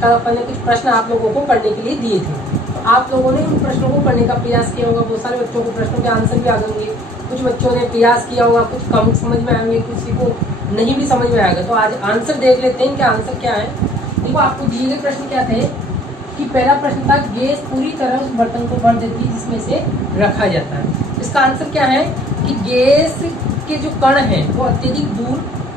कल अपन ने कुछ प्रश्न आप लोगों को करने के लिए दिए थे, तो आप लोगों ने उन प्रश्नों को करने का प्रयास किया होगा। बहुत सारे बच्चों को प्रश्नों के आंसर भी आ जाएंगे, कुछ बच्चों ने प्रयास किया होगा, कुछ कम समझ में आएंगे, किसी को नहीं भी समझ में आएगा। तो आज आंसर देख लेते हैं कि आंसर क्या है। देखो आपको दिए गए प्रश्न क्या थे कि पहला प्रश्न था गैस पूरी तरह उस बर्तन को भर देती है जिसमें से रखा जाता है। इसका आंसर क्या है कि गैस के जो कण हैं वो अत्यधिक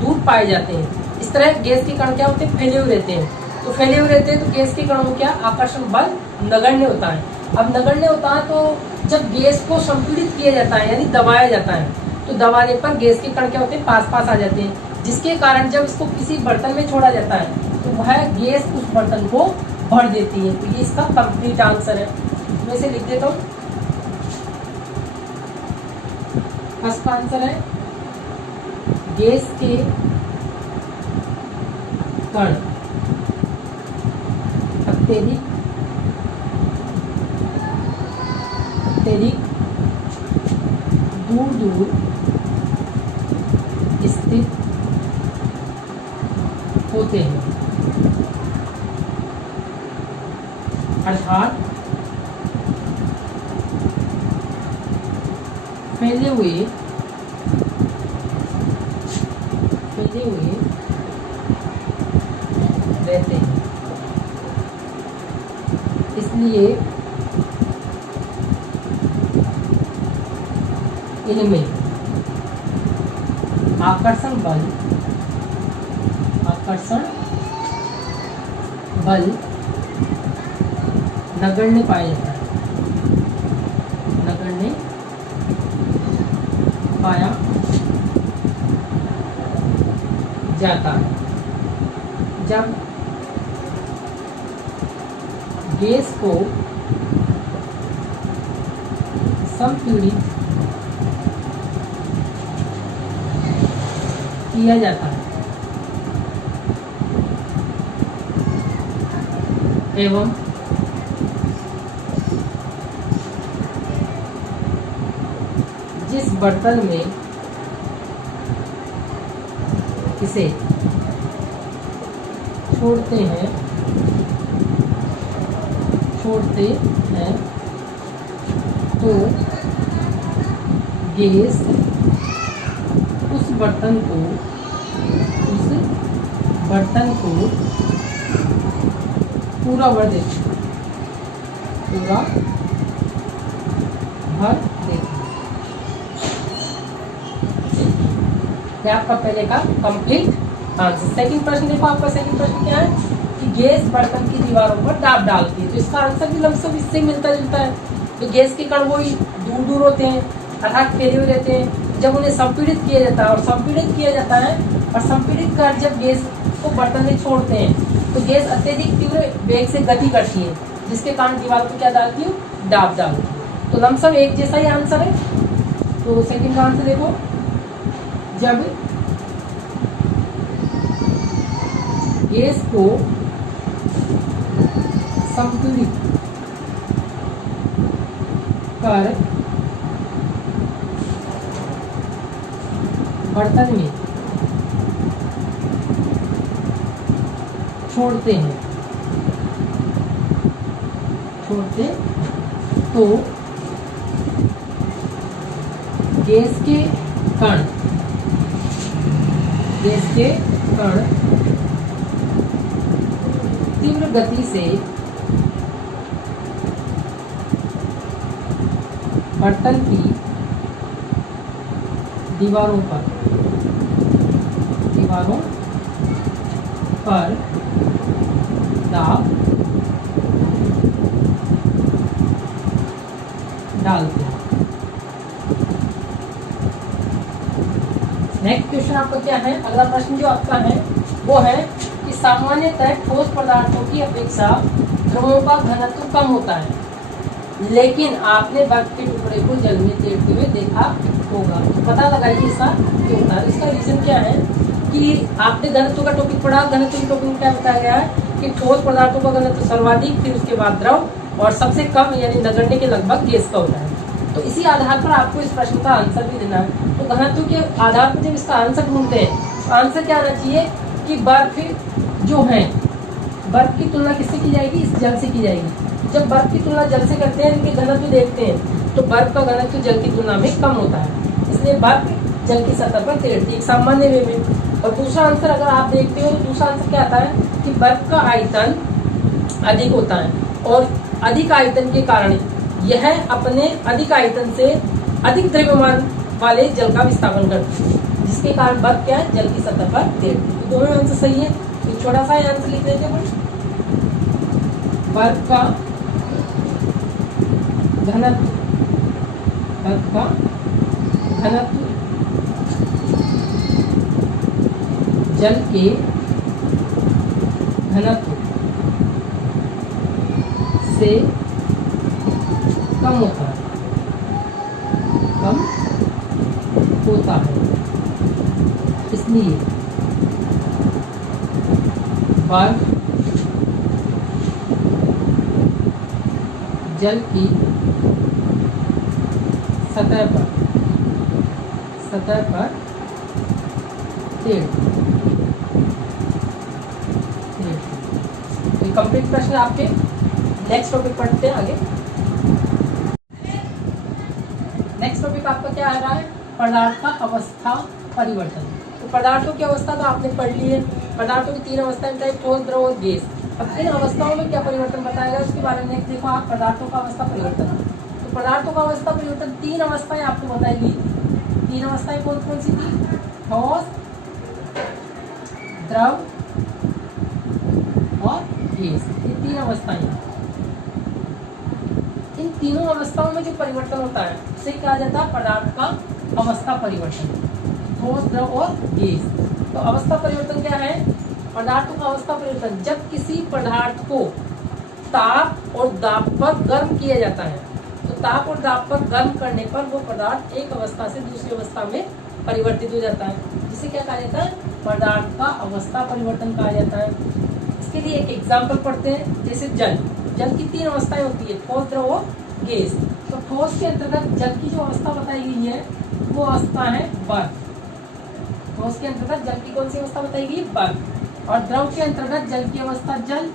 दूर पाए जाते हैं। इस तरह गैस के कण क्या होते हैं, फैले हुए रहते हैं। तो फैले हुए रहते हैं तो गैस के कणों को क्या आकर्षण बल नगण्य होता है। अब नगण्य होता है तो जब गैस को संपीड़ित किया जाता है यानी दबाया जाता है, तो दबाने पर गैस के कण क्या होते हैं, पास आ जाते हैं, जिसके कारण जब इसको किसी बर्तन में छोड़ा जाता है तो वह गैस उस बर्तन को भर देती है। तो ये इसका कंप्लीट आंसर है। मैं इसे लिख देता हूँ। फर्स्ट आंसर है गैस के कण अत्यधिक दूर स्थित होते हैं, अर्थात फैले हुए रहते हैं। इसलिए इनमें आकर्षण बल नगण्य पाया जाता है, नगण्य पाया जाता है। जब गैस को संपीड़ित किया जाता है एवं जिस बर्तन में इसे छोड़ते हैं तो गैस उस बर्तन को पूरा भर देती है, ये आपका पहले का कंप्लीट आंसर। सेकंड प्रश्न देखो, आपका सेकंड प्रश्न क्या है कि गैस बर्तन की दीवारों पर दाब डालती है। तो इसका आंसर भी लमसम इससे मिलता जुलता है। तो गैस के कण वो दूर होते हैं, अर्थात फैले हुए रहते हैं। जब उन्हें संपीड़ित किया जाता है और संपीड़ित कर जब गैस को बर्तन में छोड़ते हैं तो गैस अत्यधिक तीव्र वेग से गति करती है, जिसके कारण दीवार को क्या डालती है, दाब डालती है। तो लमसम एक जैसा ही आंसर है। तो सेकंड का आंसर देखो, जब गैस को संपीड़ित कर बर्तन में छोड़ते तो गैस के कण तीव्र गति से बर्तन की दीवारों पर दाब डालते हैं। नेक्स्ट क्वेश्चन आपका क्या है, अगला प्रश्न जो आपका है वो है कि सामान्यतः ठोस पदार्थों की अपेक्षा द्रवों का घनत्व कम होता है, लेकिन आपने बर्फ के टुकड़े को जल में तैरते हुए देखा होगा। तो पता लगाइए इसका क्यों होता है। इसका रीजन क्या है कि आपने घनत्व का टॉपिक पढ़ा। घनत्व के टॉपिक में क्या बताया गया है कि ठोस पदार्थों का घनत्व सर्वाधिक, फिर उसके बाद द्रव, और सबसे कम यानी नगण्य के लगभग गैस का होता है। तो इसी आधार पर आपको इस प्रश्न का आंसर भी देना है। तो घनत्व के आधार पर जब इसका आंसर ढूंढते हैं तो आंसर क्या आना चाहिए कि बर्फ जो है बर्फ की तुलना किससे की जाएगी? इस जल से की जाएगी। जब बर्फ की तुलना जल से करते हैं, इनके घनत्व देखते हैं तो बर्फ का घनत्व जल की तुलना में कम होता है, इसलिए बर्फ जल की सतह पर तैरती है, एक सामान्य वे में। और दूसरा आंसर अगर आप देखते हो तो दूसरा आंसर क्या आता है कि बर्फ का आयतन अधिक होता है और अधिक आयतन के कारण यह अपने अधिक आयतन से अधिक द्रव्यमान वाले जल का विस्थापन करती है, जिसके कारण बर्फ क्या है? जल की सतह पर तैरती है। तो दोनों आंसर सही है। तो छोटा सा आंसर लिख लेते हैं। बर्फ का घनत्व, बर्फ का घनत्व जल के घनत्व से कम होता है, कम होता है, इसलिए बर्फ जल की सतह पर तैरती। कंप्लीट प्रश्न आपके। नेक्स्ट टॉपिक पढ़ते हैं आगे। नेक्स्ट टॉपिक आपका क्या आ रहा है? पदार्थ का अवस्था परिवर्तन। तो पदार्थों की अवस्था तो आपने पढ़ ली है। पदार्थों की तीन अवस्थाएं बताई, ठोस, द्रव और गैस। अब इन अवस्थाओं में क्या परिवर्तन बताया गया उसके बारे में देखो आप। पदार्थों का अवस्था परिवर्तन, तो पदार्थों का अवस्था परिवर्तन तीन अवस्थाएं आपको बताई गई। तीन अवस्थाएं कौन कौन सी थी? ठोस, द्रव और गैस, ये तीन अवस्थाएं। इन तीनों अवस्थाओं में जो परिवर्तन होता है उसे कहा जाता है पदार्थ का अवस्था परिवर्तन, ठोस, द्रव और गैस। तो अवस्था परिवर्तन क्या है? पदार्थों का अवस्था परिवर्तन जब किसी पदार्थ को ताप और दाब पर गर्म किया जाता है, तो ताप और दाब पर गर्म करने पर वो पदार्थ एक अवस्था से दूसरी अवस्था में परिवर्तित हो जाता है, जिसे क्या कहा जाता है? पदार्थ का अवस्था परिवर्तन कहा जाता है। इसके लिए एक एग्जाम्पल पढ़ते हैं, जैसे जल। जल की तीन अवस्थाएं होती है, ठोस, द्रव और गैस। तो ठोस के अंतर्गत जल की जो अवस्था बताई गई है वो अवस्था है बर्फ। ठोस के अंतर्गत जल की कौन सी अवस्था बताई गई? बर्फ। और द्रव के अंतर्गत जल की अवस्था जल,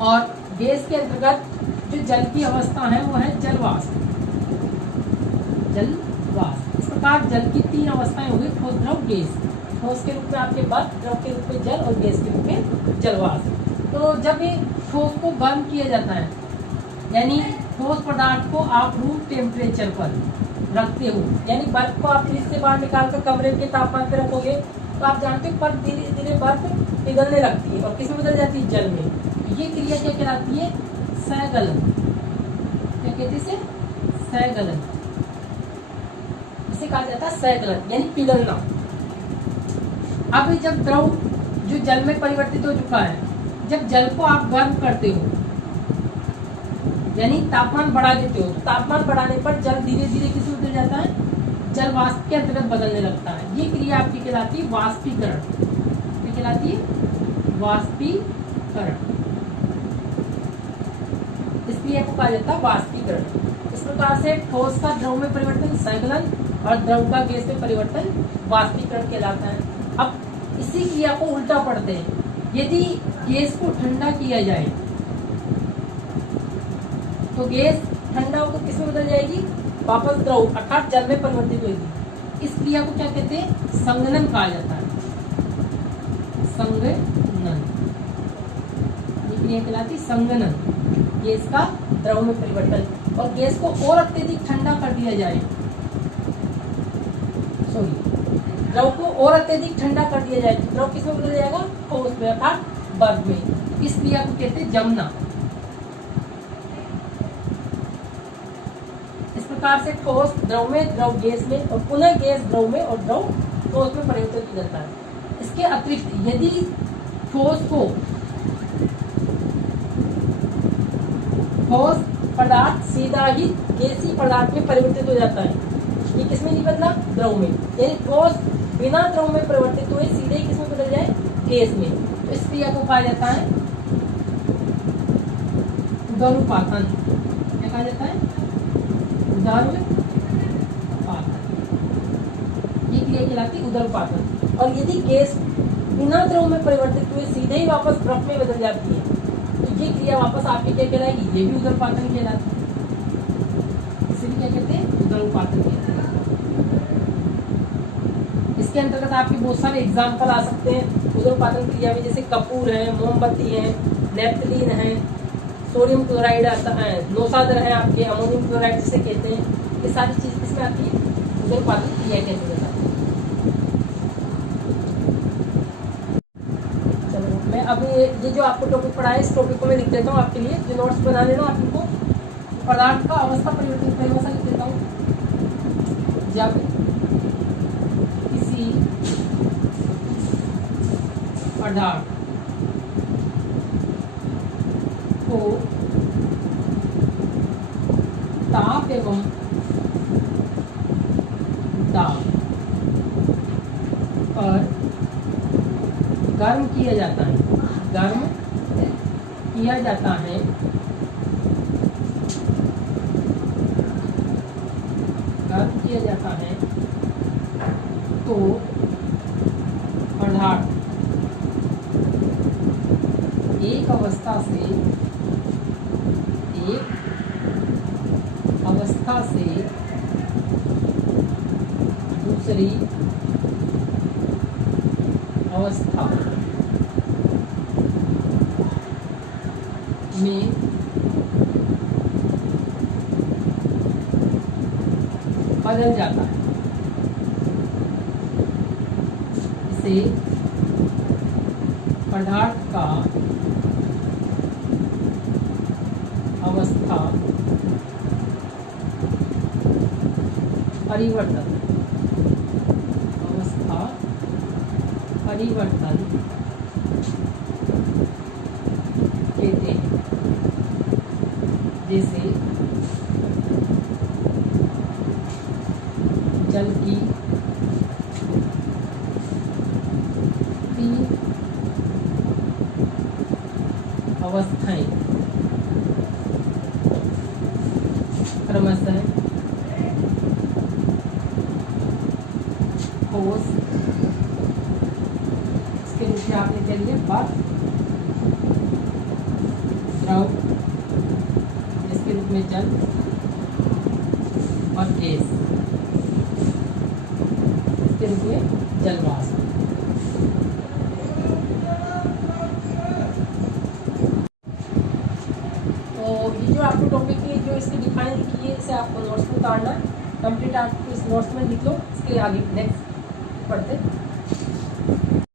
और गैस के अंतर्गत जो जल की अवस्था है वो है जलवाष्प। जलवाष्प। इस प्रकार जल की तीन अवस्थाएं होगी, ठोस, द्रव, गैस। ठोस के रूप में आपके बर्फ, द्रव के रूप में जल और गैस के रूप में जलवाष्प। तो जब ये ठोस को गर्म किया जाता है, यानी ठोस पदार्थ को आप रूम टेम्परेचर पर रखते हो, यानी बर्फ को आप फ्रिज से बाहर निकाल कर कमरे के तापमान पर रखोगे तो आप जानते हो बर्फ धीरे धीरे बर्फ पिघलने लगती है और किसमें बदल जाती है? जल में। ये क्रिया क्या कहलाती है? सहगलन। क्या कहते हैं? सहगलन। इसे कहा जाता है सहगलन, यानी पिघलना। अब जब द्रव जो जल में परिवर्तित हो चुका है, जब जल को आप गर्म करते हो यानी तापमान बढ़ा देते हो, तो तापमान बढ़ाने पर जल धीरे धीरे किसमें बदल जाता है? जल वाष्प के अंतर्गत बदलने लगता है। ये क्रिया आपकी कहलाती है वाष्पीकरण। क्या कहलाती है? वाष्पीकरण। इस क्रिया को कहा जाता है वाष्पीकरण। इस प्रकार से ठोस का द्रव में परिवर्तन सहगलन और द्रव का गैस में परिवर्तन वाष्पीकरण कहलाता है। अब इसी क्रिया को उल्टा पढ़ते हैं। यदि गैस को ठंडा किया जाए तो गैस ठंडा होकर किसमें बदल जाएगी? वापस द्रव अर्थात जल में परिवर्तित होगी। इस क्रिया को क्या कहते हैं? संघनन कहा जाता है। संघनन। ये क्रिया कहलाती है संघनन। गैस का द्रव में परिवर्तन। और गैस को और अत्यधिक ठंडा कर दिया जाए, द्रव को और अत्यधिक ठंडा कर दिया जाए तो द्रव किसमें बदल जाएगा? ठोस में अर्थात बर्फ में। इस क्रिया को कहते हैं जमना। इस प्रकार से ठोस द्रव में, द्रव गैस में और पुनः गैस द्रव में और द्रव ठोस में परिवर्तित किया जाता है। इसके अतिरिक्त यदि ठोस पदार्थ सीधा ही गैसीय पदार्थ में परिवर्तित हो जाता है, ये किसमें नहीं बदला? द्रव में। यानी ठोस बिना द्रव में परिवर्तित हुए सीधे ही किसमें बदल जाए? गैस में। तो इस क्रिया को कहा जाता है उदरूपातन। क्या कहा जाता है? उदरूपातन। ये क्रिया कहलाती है उदरूपातन। और यदि गैस बिना द्रव में परिवर्तित हुए सीधे ही वापस बर्फ में बदल जाती है, तो ये क्रिया वापस आपकी क्या कहलाएगी? ये भी उदरपातन कहलाती है। इसे भी क्या कहते हैं? उदरपातन कहते हैं। इसके अंतर्गत आपके बहुत सारे एग्जाम्पल आ सकते हैं उदरपातन क्रिया में, जैसे कपूर है, मोमबत्ती है, नेप्थलीन है, सोडियम क्लोराइड आता है, नौसादर है आपके, अमोनियम क्लोराइड जिसे कहते हैं। ये सारी चीज किसमें आती है? उदरपातन क्रिया के अंतर्गत आती है। चलो मैं अब ये जो आपको टॉपिक पढ़ा है, इस टॉपिक को मैं लिख देता हूँ आपके लिए, जो नोट्स बना लेना आप इनको। पदार्थ का अवस्था परिवर्तन परिभाषा लिख देता हूँ। जब किसी पदार्थ को ताप एवं दाब पर गर्म किया जाता है, गर्म किया जाता है, गर्म किया जाता है, तो पदार्थ एक अवस्था से दूसरी अवस्था में बदल जाता है। इसे पदार्थ का अवस्था परिवर्तन कहते हैं। जैसे जल की 3 अवस्थाएं क्रमशः ठोस, इसके नीचे आप लिख लीजिए बर्फ, द्रव, इसके रूप में जल और गैस, इसके रूप में जलवाष्प। तो ये जो आपको टॉपिक है, जो इसकी डिफाइन लिखी है, इसे आपको नोट्स में उतारना है। कंप्लीट आप इस नोट्स में लिख लो, इसके आगे नेक्स्ट पढ़ते।